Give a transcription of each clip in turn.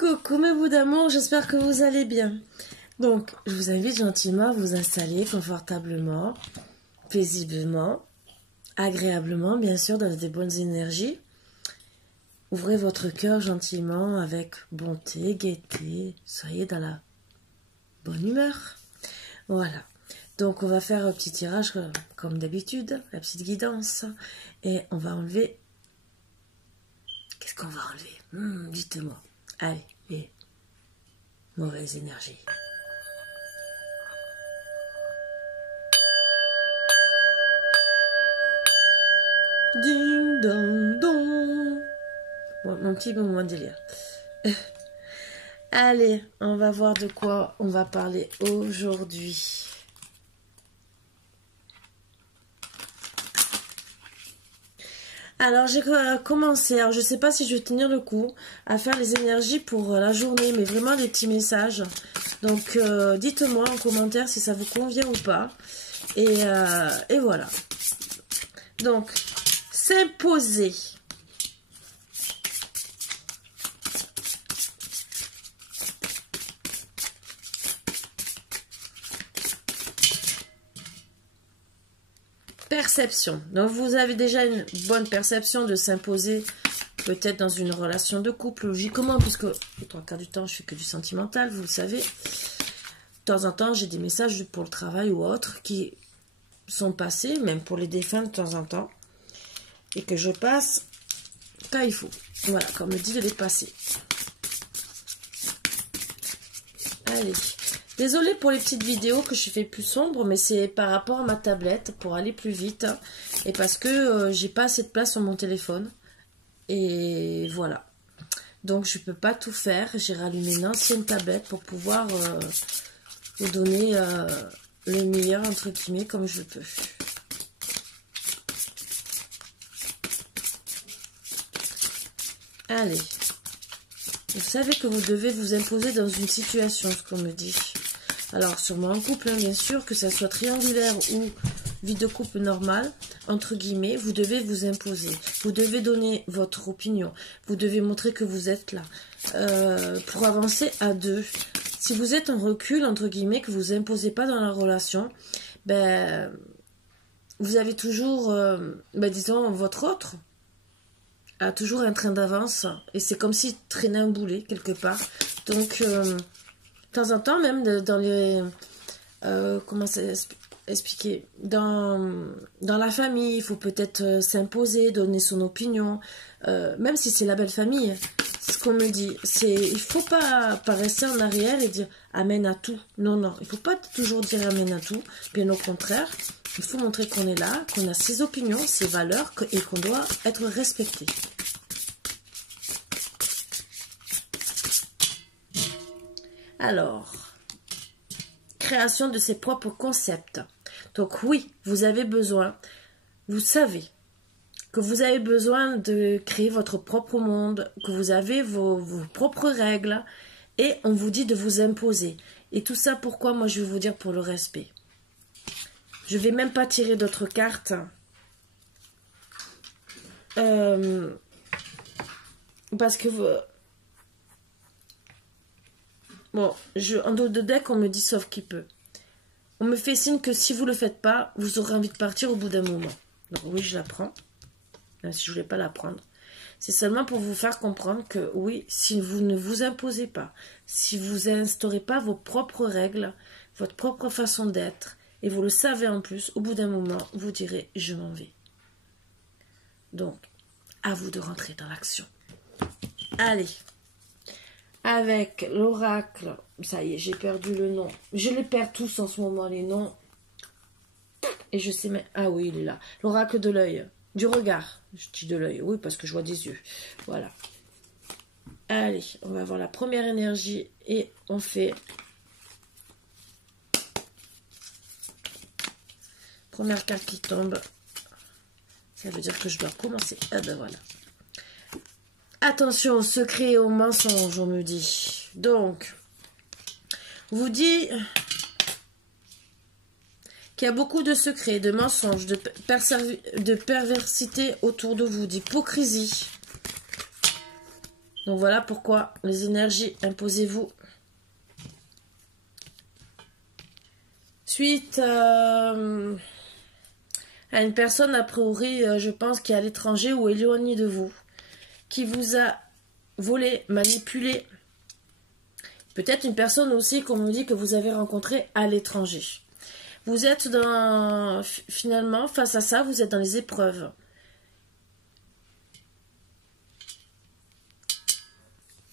Coucou mes bouts d'amour, j'espère que vous allez bien. Donc, je vous invite gentiment à vous installer confortablement, paisiblement, agréablement, bien sûr, dans des bonnes énergies. Ouvrez votre cœur gentiment avec bonté, gaieté, soyez dans la bonne humeur. Voilà. Donc, on va faire un petit tirage comme d'habitude, la petite guidance. Et on va enlever... Qu'est-ce qu'on va enlever? Dites-moi. Allez, les mauvaises énergies. Ding dong dong. Bon, mon petit moment de délire. Allez, on va voir de quoi on va parler aujourd'hui. Alors, j'ai commencé, alors je ne sais pas si je vais tenir le coup, à faire les énergies pour la journée, mais vraiment des petits messages. Donc, dites-moi en commentaire si ça vous convient ou pas. Et voilà. Donc, s'imposer. Perception. Donc, vous avez déjà une bonne perception de s'imposer peut-être dans une relation de couple, logiquement, puisque les trois quarts du temps, je fais que du sentimental, vous le savez. De temps en temps, j'ai des messages pour le travail ou autres qui sont passés, même pour les défunts de temps en temps, et que je passe quand il faut. Voilà, comme me dit de les passer. Allez. Désolée pour les petites vidéos que je fais plus sombres, mais c'est par rapport à ma tablette pour aller plus vite. Et parce que j'ai pas assez de place sur mon téléphone. Et voilà. Donc je peux pas tout faire. J'ai rallumé une ancienne tablette pour pouvoir vous donner le meilleur entre guillemets comme je peux. Allez. Vous savez que vous devez vous imposer dans une situation, ce qu'on me dit. Alors, sûrement en couple, hein, bien sûr, que ça soit triangulaire ou vie de couple normale, entre guillemets, vous devez vous imposer. Vous devez donner votre opinion. Vous devez montrer que vous êtes là. Pour avancer à deux. Si vous êtes en recul, entre guillemets, que vous imposez pas dans la relation, ben, vous avez toujours, disons, votre autre a toujours un train d'avance. Et c'est comme s'il traînait un boulet, quelque part. Donc... de temps en temps, même dans les... comment expliquer? Dans la famille, il faut peut-être s'imposer, donner son opinion. Même si c'est la belle famille, ce qu'on me dit, c'est... Il ne faut pas rester en arrière et dire « amen à tout ». Non, non, il ne faut pas toujours dire « amen à tout ». Bien au contraire, il faut montrer qu'on est là, qu'on a ses opinions, ses valeurs et qu'on doit être respecté. Alors, création de ses propres concepts. Donc oui, vous avez besoin, vous savez que vous avez besoin de créer votre propre monde, que vous avez vos propres règles et on vous dit de vous imposer. Et tout ça, pourquoi? Moi, je vais vous dire pour le respect. Je ne vais même pas tirer d'autres cartes. Parce que... Bon, en dos de deck, on me dit sauf qui peut. On me fait signe que si vous ne le faites pas, vous aurez envie de partir au bout d'un moment. Donc oui, je la prends. Même si je ne voulais pas la prendre. C'est seulement pour vous faire comprendre que oui, si vous ne vous imposez pas, si vous instaurez pas vos propres règles, votre propre façon d'être, et vous le savez en plus, au bout d'un moment, vous direz je m'en vais. Donc, à vous de rentrer dans l'action. Allez. Avec l'oracle, ça y est, j'ai perdu le nom. Je les perds tous en ce moment, les noms. Et je sais même... Ah oui, il est là. L'oracle de l'œil, du regard. Je dis de l'œil, oui, parce que je vois des yeux. Voilà. Allez, on va voir la première énergie et on fait... Première carte qui tombe. Ça veut dire que je dois commencer. Ah ben voilà. Attention au secret et au mensonge, on me dit. Donc, vous dit qu'il y a beaucoup de secrets, de mensonges, de perversité autour de vous, d'hypocrisie. Donc voilà pourquoi les énergies, imposez-vous. Suite à une personne, a priori, je pense, qui est à l'étranger ou éloignée de vous, qui vous a volé, manipulé. Peut-être une personne aussi, comme on dit, que vous avez rencontrée à l'étranger. Vous êtes finalement, face à ça, vous êtes dans les épreuves.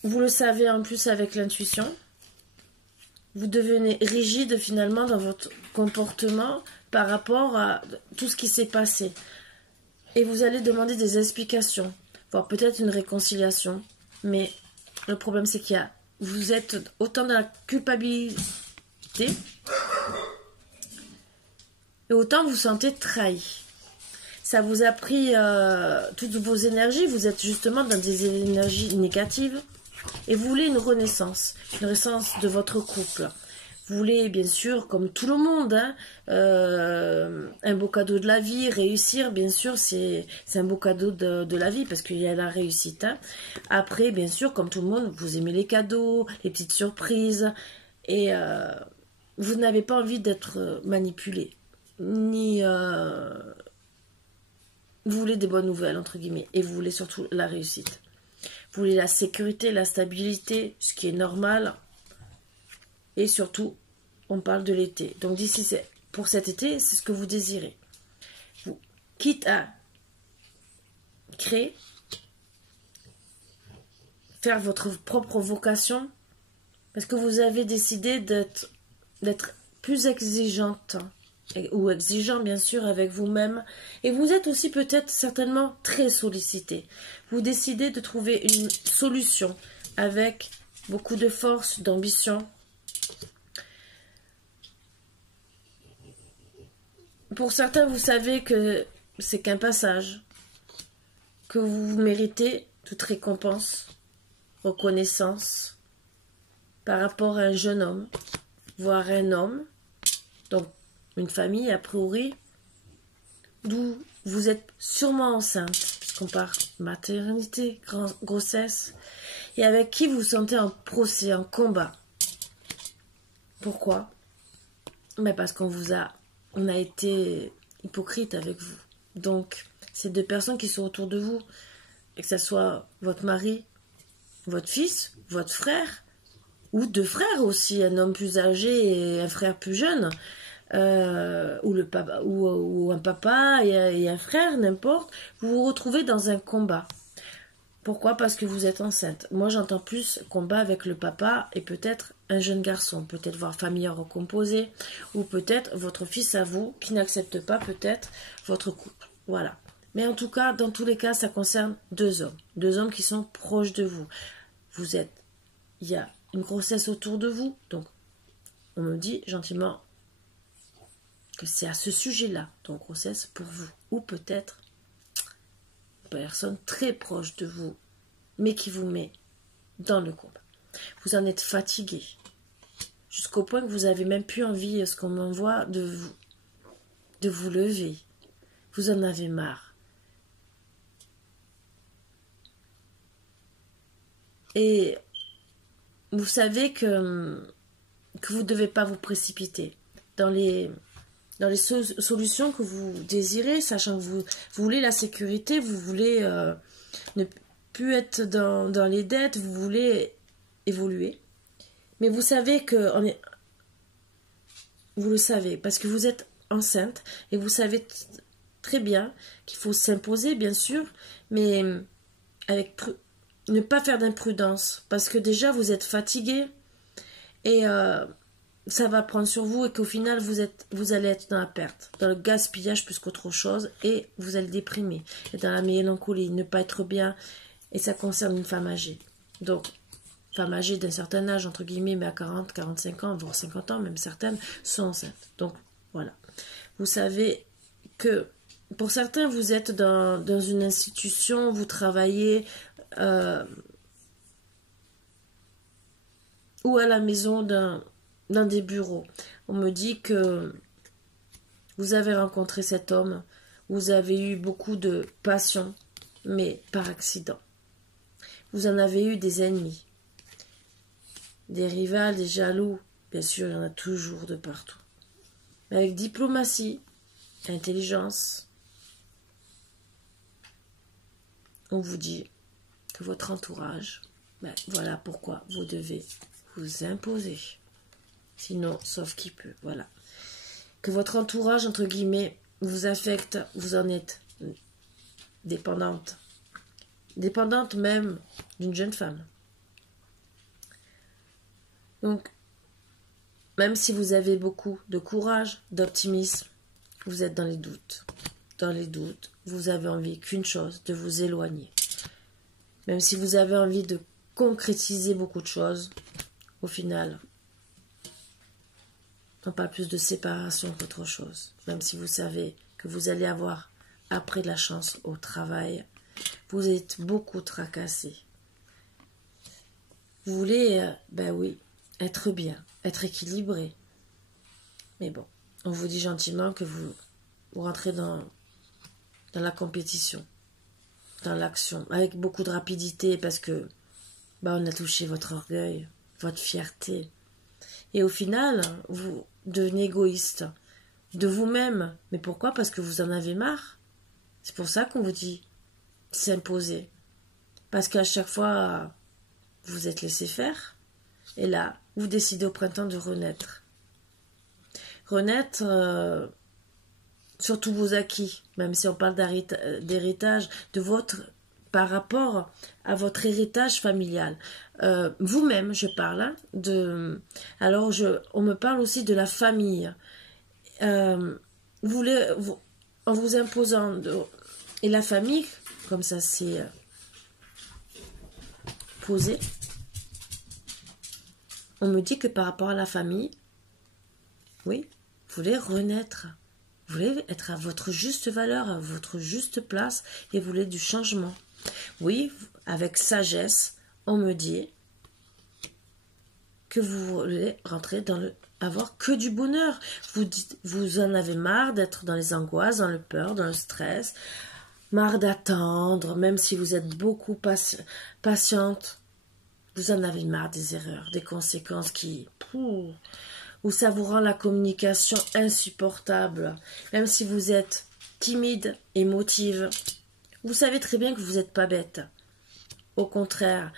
Vous le savez en plus avec l'intuition. Vous devenez rigide finalement dans votre comportement par rapport à tout ce qui s'est passé. Et vous allez demander des explications, voire peut-être une réconciliation. Mais le problème c'est vous êtes autant dans la culpabilité et autant vous vous sentez trahi. Ça vous a pris toutes vos énergies, vous êtes justement dans des énergies négatives. Et vous voulez une renaissance de votre couple. Vous voulez, bien sûr, comme tout le monde, hein, un beau cadeau de la vie, réussir, bien sûr, c'est un beau cadeau de la vie, parce qu'il y a la réussite. Hein. Après, bien sûr, comme tout le monde, vous aimez les cadeaux, les petites surprises, et vous n'avez pas envie d'être manipulé, ni... vous voulez des bonnes nouvelles, entre guillemets, et vous voulez surtout la réussite. Vous voulez la sécurité, la stabilité, ce qui est normal. Et surtout, on parle de l'été. Donc d'ici, pour cet été, c'est ce que vous désirez. Vous, quitte à créer, faire votre propre vocation, parce que vous avez décidé d'être plus exigeante, ou exigeant bien sûr avec vous-même, et vous êtes aussi peut-être certainement très sollicité. Vous décidez de trouver une solution avec beaucoup de force, d'ambition. Pour certains, vous savez que c'est qu'un passage, que vous méritez toute récompense, reconnaissance par rapport à un jeune homme, voire un homme, donc une famille a priori, d'où vous êtes sûrement enceinte, puisqu'on parle maternité, grossesse, et avec qui vous vous sentez en procès, en combat. Pourquoi? Mais parce on a été hypocrite avec vous. Donc, ces deux personnes qui sont autour de vous, et que ce soit votre mari, votre fils, votre frère, ou deux frères aussi, un homme plus âgé et un frère plus jeune, ou le papa, ou un papa et un frère, n'importe, vous vous retrouvez dans un combat. Pourquoi? Parce que vous êtes enceinte. Moi, j'entends plus combat avec le papa et peut-être un jeune garçon, peut-être voir famille recomposée, ou peut-être votre fils à vous qui n'accepte pas peut-être votre couple. Voilà. Mais en tout cas, dans tous les cas, ça concerne deux hommes qui sont proches de vous. Il y a une grossesse autour de vous, donc on me dit gentiment que c'est à ce sujet-là, donc grossesse pour vous, ou peut-être une personne très proche de vous, mais qui vous met dans le combat. Vous en êtes fatigué, jusqu'au point que vous avez même plus envie, ce qu'on m'envoie, de vous lever. Vous en avez marre. Et vous savez que vous ne devez pas vous précipiter dans les solutions que vous désirez, sachant que vous voulez la sécurité, vous voulez ne plus être dans les dettes, vous voulez évoluer. Mais vous savez que vous le savez, parce que vous êtes enceinte et vous savez très bien qu'il faut s'imposer, bien sûr, mais avec ne pas faire d'imprudence, parce que déjà vous êtes fatigué et ça va prendre sur vous et qu'au final vous allez être dans la perte, dans le gaspillage plus qu'autre chose, et vous allez déprimer, et dans la mélancolie, ne pas être bien, et ça concerne une femme âgée. Donc, femme âgée d'un certain âge, entre guillemets, mais à 40, 45 ans, voire 50 ans, même certaines sont enceintes. Donc, voilà. Vous savez que, pour certains, vous êtes dans une institution, vous travaillez ou à la maison dans des bureaux. On me dit que vous avez rencontré cet homme, vous avez eu beaucoup de passion, mais par accident. vous en avez eu des ennemis. Des rivales, des jaloux. Bien sûr, il y en a toujours de partout. Mais avec diplomatie, intelligence, on vous dit que votre entourage, ben, voilà pourquoi vous devez vous imposer. Sinon, sauf qui peut, voilà. Que votre entourage, entre guillemets, vous affecte, vous en êtes dépendante. Dépendante même d'une jeune femme. Donc, même si vous avez beaucoup de courage, d'optimisme, vous êtes dans les doutes. Dans les doutes, vous avez envie qu'une chose, de vous éloigner. Même si vous avez envie de concrétiser beaucoup de choses, au final, non pas plus de séparation qu'autre chose. Même si vous savez que vous allez avoir après de la chance au travail, vous êtes beaucoup tracassé. Vous voulez, ben oui, être bien, être équilibré. Mais bon, on vous dit gentiment que vous rentrez dans la compétition, dans l'action, avec beaucoup de rapidité parce que ben, on a touché votre orgueil, votre fierté. Et au final, vous devenez égoïste de vous-même. Mais pourquoi? Parce que vous en avez marre. C'est pour ça qu'on vous dit s'imposer. Parce qu'à chaque fois, vous êtes laissé faire. Et là, vous décidez au printemps de renaître. Renaître sur tous vos acquis, même si on parle d'héritage, de votre, par rapport à votre héritage familial. Vous-même, je parle, hein, alors on me parle aussi de la famille. En vous imposant, et la famille, comme ça c'est posé, on me dit que par rapport à la famille, oui, vous voulez renaître. Vous voulez être à votre juste valeur, à votre juste place, et vous voulez du changement. Oui, avec sagesse, on me dit que vous voulez rentrer dans avoir que du bonheur. Vous en avez marre d'être dans les angoisses, dans le peur, dans le stress, marre d'attendre, même si vous êtes beaucoup patiente. Vous en avez marre des erreurs, des conséquences où ça vous rend la communication insupportable. Même si vous êtes timide, émotive, vous savez très bien que vous n'êtes pas bête. Au contraire,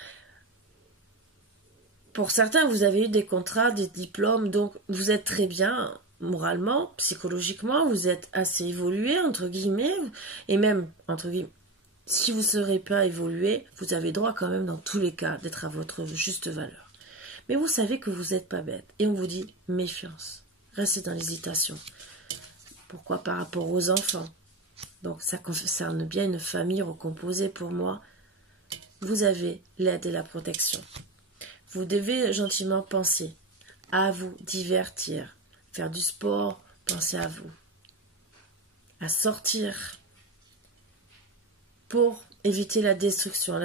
pour certains, vous avez eu des contrats, des diplômes, donc vous êtes très bien moralement, psychologiquement, vous êtes assez évolué, entre guillemets, et même, entre guillemets, si vous ne serez pas évolué, vous avez droit quand même, dans tous les cas, d'être à votre juste valeur. Mais vous savez que vous n'êtes pas bête, et on vous dit méfiance, restez dans l'hésitation. Pourquoi? Par rapport aux enfants. Donc ça concerne bien une famille recomposée pour moi. Vous avez l'aide et la protection. Vous devez gentiment penser à vous divertir, faire du sport, penser à vous, à sortir pour éviter la destruction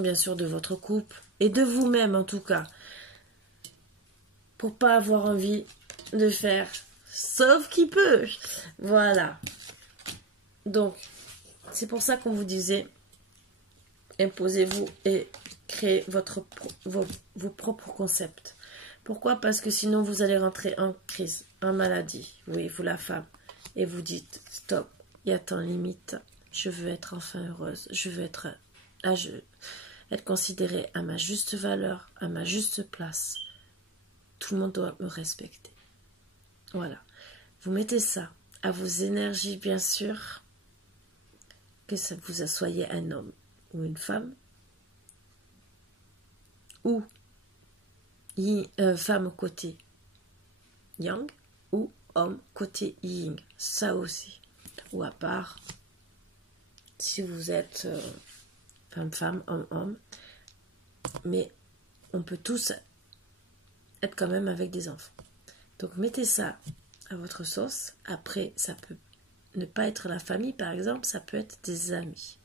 bien sûr de votre couple et de vous-même en tout cas, pour pas avoir envie de faire sauf qui peut. Voilà. Donc, c'est pour ça qu'on vous disait, imposez-vous et créez vos propres concepts. Pourquoi? Parce que sinon, vous allez rentrer en crise, en maladie. Oui, vous la femme. Et vous dites, stop, il y a tant limite. Je veux être enfin heureuse. Je veux être considérée à ma juste valeur, à ma juste place. Tout le monde doit me respecter. Voilà. Vous mettez ça à vos énergies, bien sûr, que ça vous soyez un homme ou une femme, ou femme côté yang, ou homme côté yin, ça aussi. Ou à part, si vous êtes femme, homme, mais on peut tous être quand même avec des enfants. Donc mettez ça à votre sauce. Après, ça peut ne pas être la famille, par exemple, ça peut être des amis.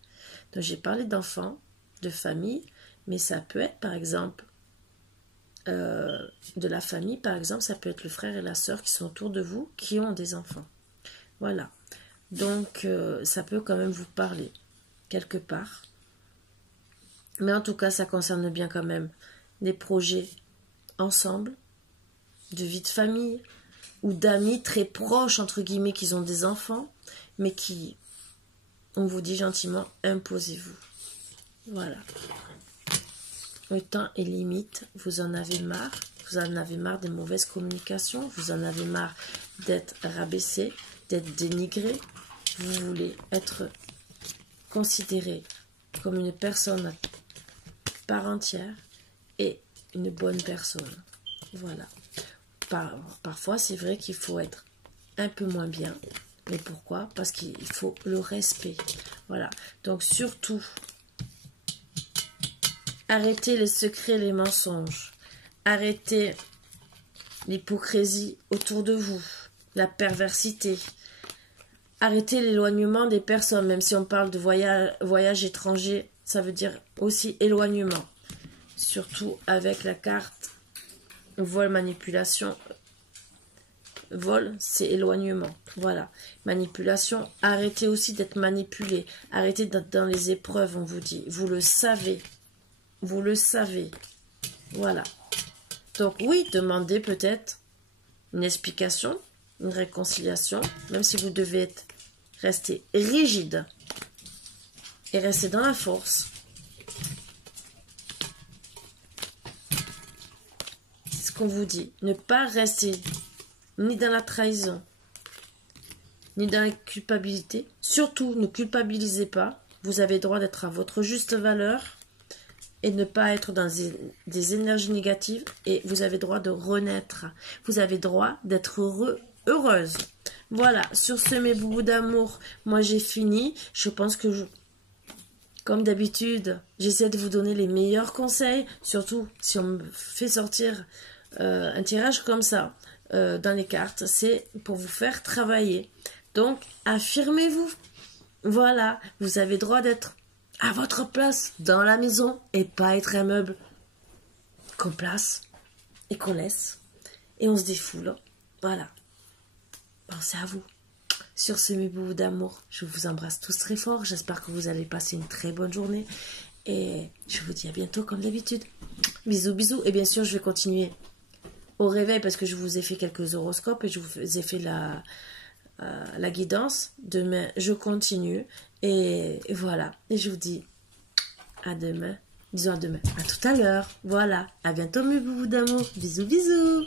Donc j'ai parlé d'enfants, de famille, mais ça peut être, par exemple, de la famille, par exemple, ça peut être le frère et la sœur qui sont autour de vous, qui ont des enfants. Voilà. Donc, ça peut quand même vous parler, quelque part. Mais en tout cas, ça concerne bien quand même des projets ensemble, de vie de famille, ou d'amis très proches, entre guillemets, qui ont des enfants, mais qui, on vous dit gentiment, imposez-vous. Voilà. Le temps est limite, vous en avez marre. Vous en avez marre des mauvaises communications, vous en avez marre d'être rabaissé, d'être dénigré. Vous voulez être considéré comme une personne part entière et une bonne personne. Voilà. Parfois, c'est vrai qu'il faut être un peu moins bien. Mais pourquoi? Parce qu'il faut le respect. Voilà. Donc, surtout, arrêtez les secrets, les mensonges. Arrêtez l'hypocrisie autour de vous, la perversité. Arrêtez l'éloignement des personnes, même si on parle de voyage étranger, ça veut dire aussi éloignement. Surtout avec la carte vol, manipulation. Vol, c'est éloignement. Voilà. Manipulation, arrêtez aussi d'être manipulé. Arrêtez d'être dans les épreuves, on vous dit. Vous le savez. Vous le savez. Voilà. Donc oui, demandez peut-être une explication, une réconciliation, même si vous devez rester rigide et rester dans la force. C'est ce qu'on vous dit. Ne pas rester ni dans la trahison, ni dans la culpabilité. Surtout, ne culpabilisez pas. Vous avez droit d'être à votre juste valeur et ne pas être dans des énergies négatives, et vous avez droit de renaître. Vous avez droit d'être heureuse. Voilà, sur ce, mes boubous d'amour, moi j'ai fini. Je pense que, comme d'habitude, j'essaie de vous donner les meilleurs conseils, surtout si on me fait sortir un tirage comme ça dans les cartes, c'est pour vous faire travailler. Donc, affirmez-vous. Voilà, vous avez droit d'être à votre place dans la maison et pas être un meuble qu'on place et qu'on laisse et on se défoule. Voilà. Pensez à vous. Sur ce, mes bouts d'amour, je vous embrasse tous très fort. J'espère que vous allez passer une très bonne journée et je vous dis à bientôt comme d'habitude. Bisous, bisous. Et bien sûr, je vais continuer au réveil parce que je vous ai fait quelques horoscopes et je vous ai fait la guidance. Demain, je continue. Et voilà. Et je vous dis à demain. Disons à demain. À tout à l'heure. Voilà. À bientôt mes boubous d'amour. Bisous, bisous.